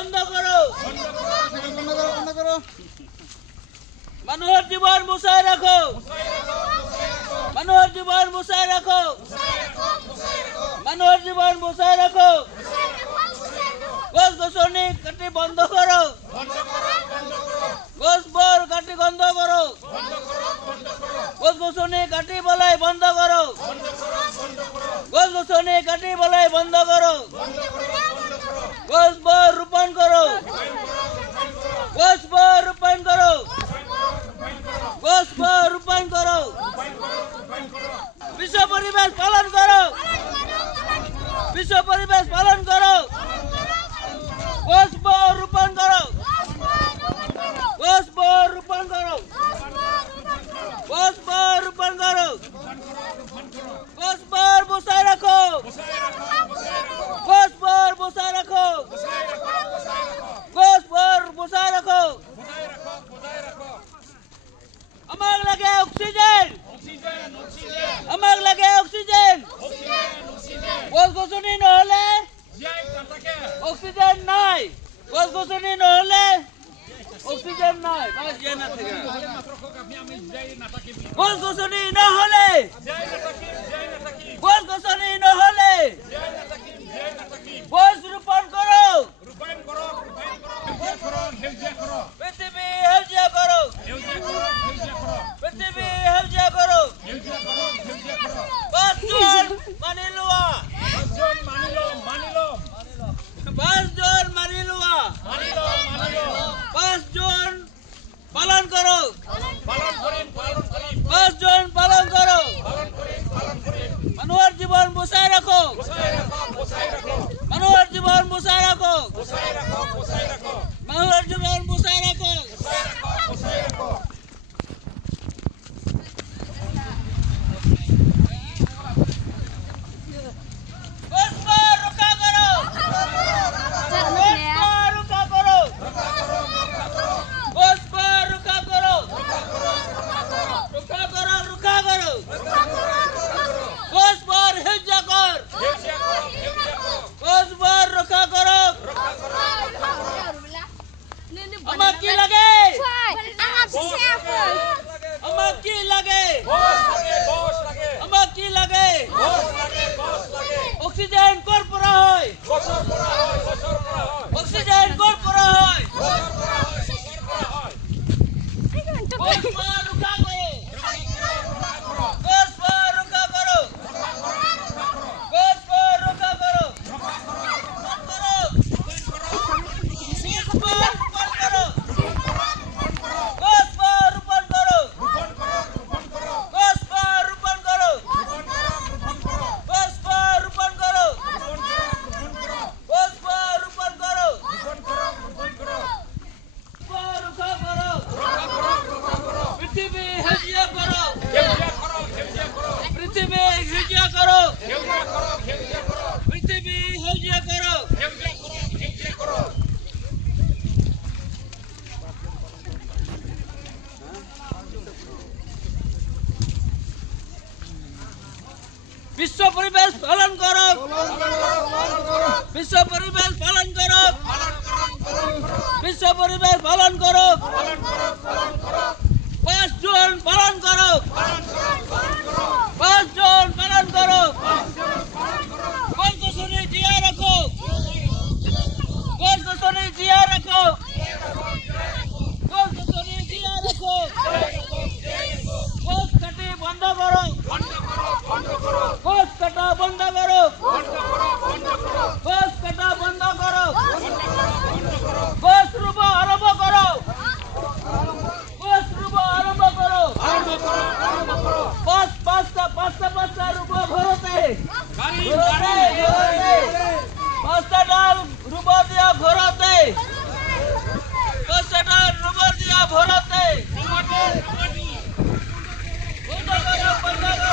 বন্ধ কৰো মানুহৰ জীৱন বচাই ৰাখো মানুহৰ জীৱন বচাই ৰাখো মানুহৰ জীৱন বচাই ৰাখো গছ গছনি কাটি বন্ধ কৰো গছবোৰ কাটি বন্ধ কৰো গছ গছনি কাটি বলাই বন্ধ কৰো গছ গছনি কাটি বলাই বন্ধ কৰো গছবোৰ ৰোপণ কৰো গছবোৰ ৰোপণ কৰো গছবোৰ ৰোপণ কৰো বিশ্ব পৰিবেশ পালন কৰো বিশ্ব পৰিবেশ পালন কৰো গছবোৰ ৰোপণ কৰো গছবোৰ ৰোপণ কৰো গছবোৰ ৰোপণ কৰো গছবোৰ বচাই ৰাখো গছবোৰ বচাই ৰাখো গছবোৰ বচাই রাখো আমাক লাগে অক্সিজেন আমাক লাগে অক্সিজেন গছ গছনি নহলে অক্সিজেন নাই গছ গছনি নহলে অক্সিজেন নাই গছ গছনি নহলে গছ গছনি নহলে গছ ৰোপণ কৰো পৃথিৱী সেউজীয়া কৰো পৃথিৱী সেউজীয়া কৰো 5 জন মানি লোৱা 5 জন মানি লোৱা 5 জন পালন কৰো 5 জন পালন কৰো মানুহৰ জীৱন বচাই ৰাখো মানুহৰ জীৱন বচাই ৰাখো মানুহৰ জীৱন বচাই ৰাখো গছবোৰ ৰক্ষা কৰো গছবোৰ ৰক্ষা কৰো গছবোৰ ৰক্ষা কৰো ৰক্ষা কৰো ৰক্ষা কৰো গছবোৰ সেউজীয়া কৰ গছবোৰ ৰক্ষা করো আমাক কি লাগে আমাক কি লাগে আমাক কি লাগে অক্সিজেন কৰ পৰা হয় অক্সিজেন কৰ পৰা হয় গছবোৰ ৰক্ষা কৰো গছবোৰ ৰক্ষা কৰো গছবোৰ ৰক্ষা কৰো পৃথিৱী সেউজীয়া কৰো পৃথিৱী সেউজীয়া কৰো পৃথিৱী সেউজীয়া কৰো বিশ্ব পৰিবেশ পালন কৰো বিশ্ব পৰিবেশ পালন কৰো বিশ্ব পৰিবেশ পালন করো 5 জন পালন করো 5 জন পালন করো গছ গছনি জিয়াই রাখো গছ গছনি জিয়াই রাখো গছ গছনি জিয়াই রাখো গছ কাটি বন্ধ করো গছ কাটা বন্ধ করো গছ কাটা বন্ধ করো গছ ৰুব আৰম্ভ কৰো গছ ৰুব আৰম্ভ কৰো পাঁচটা ৰুব ঘৰতে পাঁচটা ডাল ৰুব দিয়া ঘৰতে পাঁচটা ডাল ৰুব দিয়া ঘৰতে বন্ধ কৰো